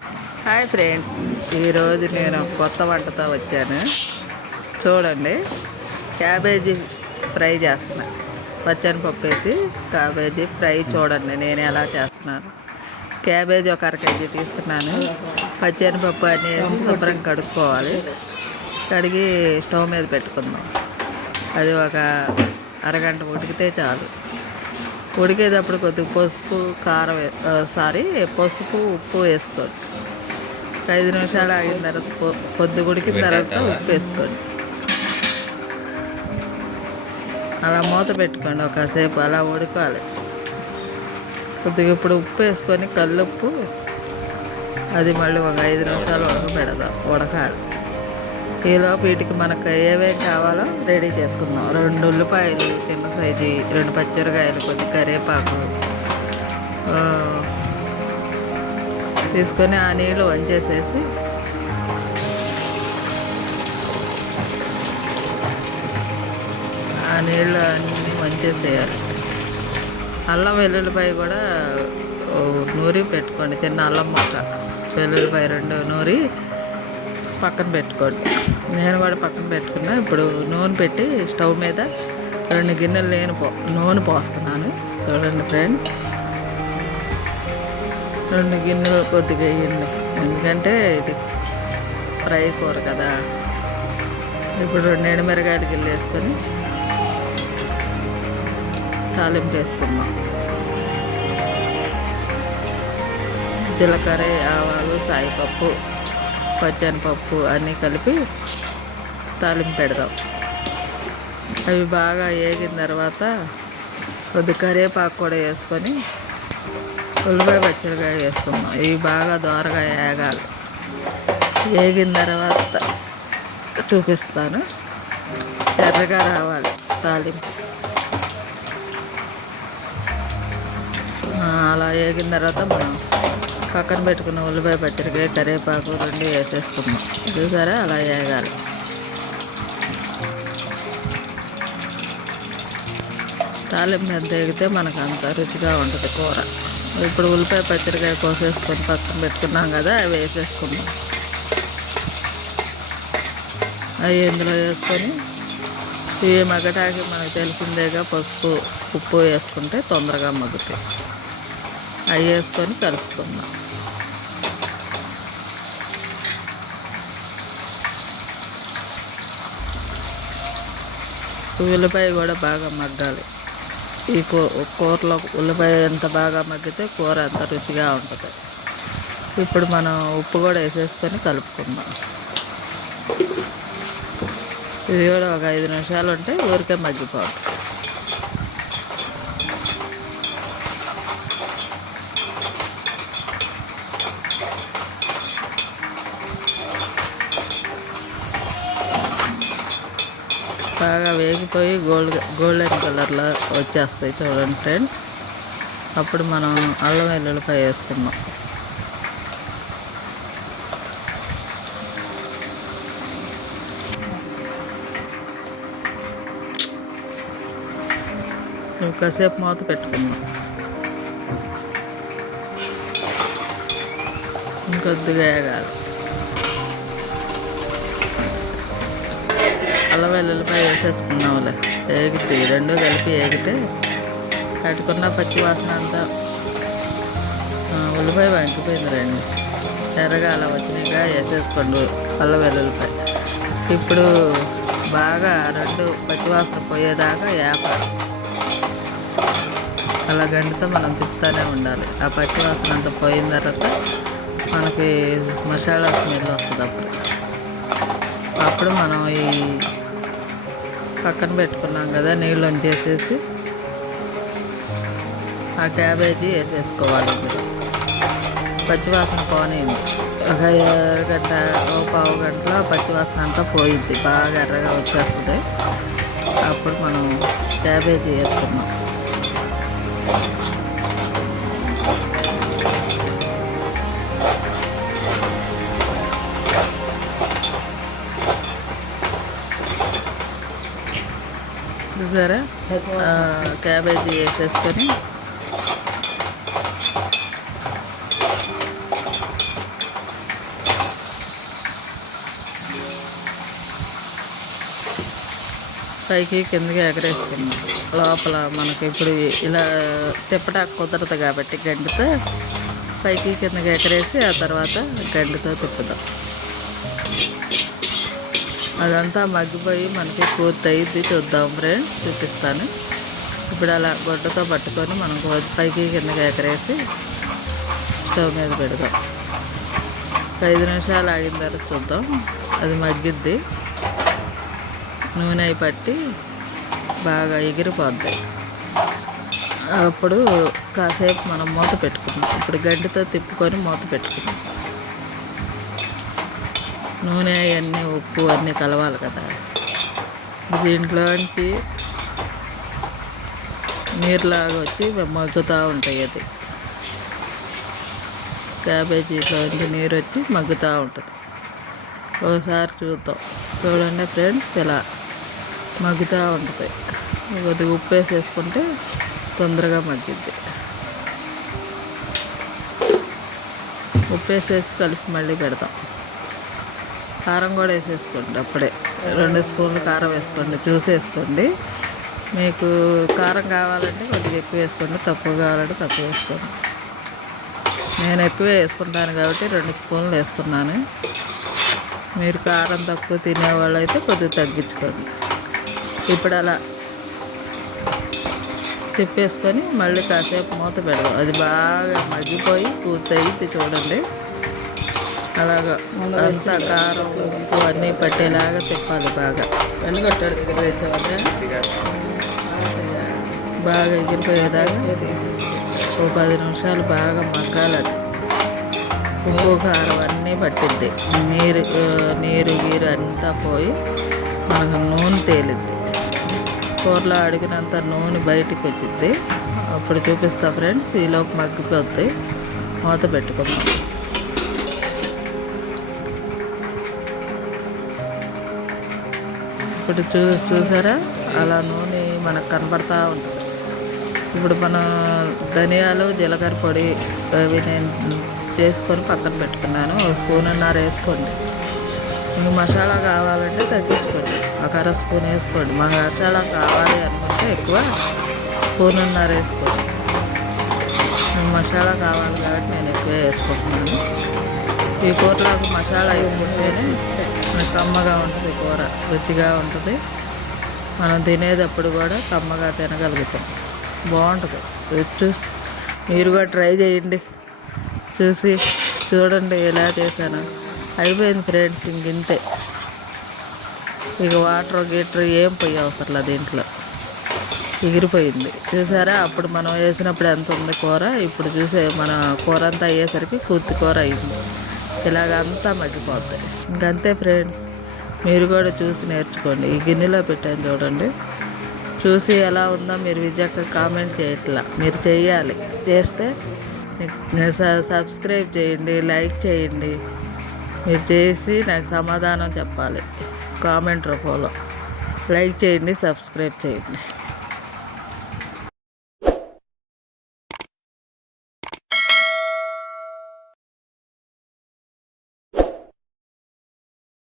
Hi friends, ఈరోజు నేను కొత్త వంటతో వచ్చాను. చూడండి, క్యాబేజీ ఫ్రై చేస్తున్నా. పచ్చనిపప్పు వేసి క్యాబేజీ ఫ్రై చూడండి నేను ఎలా చేస్తున్నాను. క్యాబేజీ ఒక అర కేజీ తీసుకున్నాను. పచ్చనిపప్పు అనేది శుభ్రంగా కడుక్కోవాలి. కడిగి స్టవ్ మీద పెట్టుకుందాం. అది ఒక అరగంట ఉడికితే చాలు. ఉడికేటప్పుడు కొద్దిగా పసుపు కారం పసుపు ఉప్పు వేసుకోండి. 5 నిమిషాలు ఆగిన తర్వాత కొద్దిగా ఉడికిన తర్వాత ఉప్పు వేసుకోండి. అలా మూత పెట్టుకోండి. ఒకసేపు అలా ఉడకాలి. కొద్దిగా ఇప్పుడు ఉప్పు వేసుకొని కల్లుప్పు అది మళ్ళీ ఒక 5 నిమిషాలు ఉడకాలి. ఈలోపు వీటికి మనకు ఏమేమి కావాలో రెడీ చేసుకుందాం. 2 ఉల్లిపాయలు చిన్న సైజు, 2 పచ్చిమిరకాయలు, కొద్ది కరివేపాకు తీసుకొని ఆ నీళ్ళు వంచేసేసి ఆ నీళ్ళు అన్నీ వంచేసేయాలి. అల్లం వెల్లుల్లిపాయ కూడా నూరి పెట్టుకోండి. చిన్న అల్లం మొక్క, వెల్లుల్లిపాయ 2 నూరి పక్కన పెట్టుకోండి. నేను కూడా పక్కన పెట్టుకున్నా. ఇప్పుడు నూనె పెట్టి స్టవ్ మీద 2 గిన్నెలు నూనె పోస్తున్నాను. చూడండి ఫ్రెండ్స్, 2 గిన్నెలు కొద్దిగా వేయండి, ఎందుకంటే ఇది ఫ్రై కూర కదా. ఇప్పుడు 2 ఎండుమిరకాయలు గిన్నెలు వేసుకొని తాలింపు వేసుకుందాం. జీలకర్ర, ఆవాలు, సాయిపప్పు, పచ్చనిపప్పు అన్నీ కలిపి తాలింపు పెడదాం. అవి బాగా వేగిన తర్వాత కొద్ది కరివేపాకు కూడా వేసుకొని ఉల్లిపాయ పచ్చిమిరకాయ వేసుకుందాం. ఇవి బాగా దోరగా వేగాలి. వేగిన తర్వాత చూపిస్తాను. ఎర్రగా రావాలి తాలింపు. అలా వేగిన తర్వాత మనం పక్కన పెట్టుకున్న ఉల్లిపాయ పచ్చిమిరకాయ, కరివేపాకు 2 వేసేసుకుందాం. చూసారా, అలా వేగాలి. తాలింపు మీద వేగితే మనకు అంత రుచిగా ఉంటుంది కూర. ఇప్పుడు ఉల్లిపాయ పచ్చిమిరకాయ కోసేసుకొని పక్కన పెట్టుకున్నాం కదా, అవి వేసేసుకుందాం. అవి ఇందులో వేసుకొని ఇవి మగ్గటానికి మనకు తెలిసిందేగా పసుపు ఉప్పు వేసుకుంటే తొందరగా మగ్గుతాయి. అవి వేసుకొని కలుపుకుందాం. ఉల్లిపాయ కూడా బాగా మగ్గాలి. ఈ కూరలో ఉల్లిపాయ ఎంత బాగా మగ్గితే కూర అంత రుచిగా ఉంటుంది. ఇప్పుడు మనం ఉప్పు కూడా వేసేసుకొని కలుపుకుందాం. ఇది కూడా ఒక 5 నిమిషాలు ఉంటే ఊరికే మగ్గిపోతుంది. బాగా వేగిపోయి గోల్డెన్ కలర్లో వచ్చేస్తాయి. చూడండి ఫ్రెండ్స్, అప్పుడు మనం అల్లం వెల్లుల్లిపాయ వేసుకుందాం. కాసేపు మూత పెట్టుకుందాం. ఇంకొద్దిగా వేగాలి. అల్లం వెల్లుల్లిపాయ వేసేసుకున్నాంలే. వేగితే 2 కలిపి వేగితే కట్టుకున్న పచ్చివాసన అంతా ఉల్లిపాయ వంకిపోయింది. 2 ఎర్రగా అలా వచ్చినాక వేసేసుకోండి అల్లం వెల్లుల్లిపాయ. ఇప్పుడు బాగా 2 పచ్చివాసన పోయేదాకా వేపాలి. అలా గంటతో మనం తిప్పుతూనే ఉండాలి. ఆ పచ్చివాసన అంతా పోయిన తర్వాత మనకి మసాలా స్మెల్ వస్తుంది. అప్పుడు మనం ఈ పక్కన పెట్టుకున్నాం కదా, నీళ్ళు వంచేసేసి ఆ క్యాబేజీ వేసేసుకోవాలి. ఇప్పుడు పచ్చివాసన పోనింది. ఒక అరగంట, పావు గంటలో పచ్చివాసన అంతా పోయిద్ది. బాగా ఎర్రగా వచ్చేస్తుంది. అప్పుడు మనం క్యాబేజీ వేసుకున్నాం. చూసారా, క్యాబేజీ వేసేసుకొని పైకి కిందకి ఎగరేసుకున్నాం. లోపల మనకి ఇప్పుడు ఇలా తిప్పటాకు కుదరదు కాబట్టి గంటితో పైకి కిందకి ఎగరేసి ఆ తర్వాత గంటితో తిప్పుదాం. అదంతా మగ్గిపోయి మనకి పూర్తి అయ్యింది. చూద్దాం ఫ్రెండ్స్, చూపిస్తాను. ఇప్పుడు అలా గొడ్డతో పట్టుకొని మనం పైకి కిందకి ఎగరేసి స్టవ్ మీద పెడదాం. 5 నిమిషాలు ఆగిన తర్వాత చూద్దాం, అది మగ్గిద్ది. నూనె అయి పట్టి బాగా ఎగిరిపోద్ది. అప్పుడు కాసేపు మనం మూత పెట్టుకున్నాం. ఇప్పుడు గడ్డితో తిప్పుకొని మూత పెట్టుకున్నాం. నూనె అవన్నీ ఉప్పు అన్నీ కలవాలి కదా. దీంట్లోంచి నీరులాగా వచ్చి మగ్గుతూ ఉంటాయి. అది క్యాబేజీలోంచి నీరు వచ్చి మగ్గుతూ ఉంటుంది. ఒకసారి చూద్దాం. చూడండి ఫ్రెండ్స్, ఇలా మగ్గుతూ ఉంటుంది. కొద్దిగా ఉప్పు వేసేసుకుంటే తొందరగా మగ్గిద్ది. ఉప్పు వేసేసి కలిపి మళ్ళీ పెడతాం. కారం కూడా వేసేసుకోండి. అప్పుడే 2 స్పూన్లు కారం వేసుకోండి. చూసేసుకోండి. మీకు కారం కావాలంటే కొద్దిగా ఎక్కువ వేసుకోండి, తక్కువ కావాలంటే తక్కువ వేసుకోండి. నేను ఎక్కువే వేసుకుంటాను కాబట్టి 2 స్పూన్లు వేసుకున్నాను. మీరు కారం తక్కువ తినేవాళ్ళు అయితే కొద్దిగా తగ్గించుకోండి. ఇప్పుడు అలా తిప్పేసుకొని మళ్ళీ కాసేపు మూత పెడదాం. అది బాగా మగ్గిపోయి పూర్తయింది. చూడండి, అలాగా అంతా కారం ఉప్పు అన్నీ పట్టేలాగా తిప్పాలి. బాగా బాగా ఎగిరిపోయేదాకా ఓ 10 నిమిషాలు బాగా మగ్గాలి. ఉప్పు కారం అన్నీ పట్టిద్ది. నీరు గీరు అంతా పోయి మనకు నూనె తేలిద్ది. కూరలో అడిగినంత నూనె బయటికి వచ్చిద్ది. అప్పుడు చూపిస్తా ఫ్రెండ్స్. ఈలోపు మగ్గిపోద్ది. మూత పెట్టుకుందాం. ఇప్పుడు చూసారా, అలా నూనె మనకు కనపడతా ఉంటుంది. ఇప్పుడు మనం ధనియాలు జీలకర్ర పొడి అవి నేను చేసుకొని పక్కన పెట్టుకున్నాను. 1 స్పూన్నర వేసుకోండి. మీకు మసాలా కావాలంటే తగ్గించుకోండి. 1/2 స్పూన్ వేసుకోండి. మసాలా కావాలి అనుకుంటే ఎక్కువ 1 స్పూన్నర వేసుకోండి. నాకు మసాలా కావాలి కాబట్టి నేను ఎక్కువ వేసుకుంటున్నాను. ఈ కూరలకు మసాలా వేసుకుంటేనే మనకు కమ్మగా ఉంటుంది. కూర రుచిగా ఉంటుంది. మనం తినేటప్పుడు కూడా కమ్మగా తినగలుగుతాం. బాగుంటుంది. మీరు కూడా ట్రై చేయండి. చూడండి ఎలా చేశాను. అయిపోయింది ఫ్రెండ్స్, ఇంతే. ఇక వాటర్ గీటర్ ఏం పోయి అవసరంలా. దీంట్లో ఎగిరిపోయింది. చూసారా, అప్పుడు మనం వేసినప్పుడు ఎంత ఉంది కూర. ఇప్పుడు మన కూర అంతా అయ్యేసరికి పూర్తి కూర అయింది. ఇలాగంతా మగ్గిపోద్ది. ఇంకంతే ఫ్రెండ్స్, మీరు కూడా చూసి నేర్చుకోండి. ఈ గిన్నెలో పెట్టాను చూడండి. చూసి ఎలా ఉందో మీరు విజయక్క కామెంట్ చేయట్లా. మీరు చేయాలి. చేస్తే సబ్స్క్రైబ్ చేయండి, లైక్ చేయండి. మీరు చేసి నాకు సమాధానం చెప్పాలి కామెంట్ రూపంలో. లైక్ చేయండి, సబ్స్క్రైబ్ చేయండి.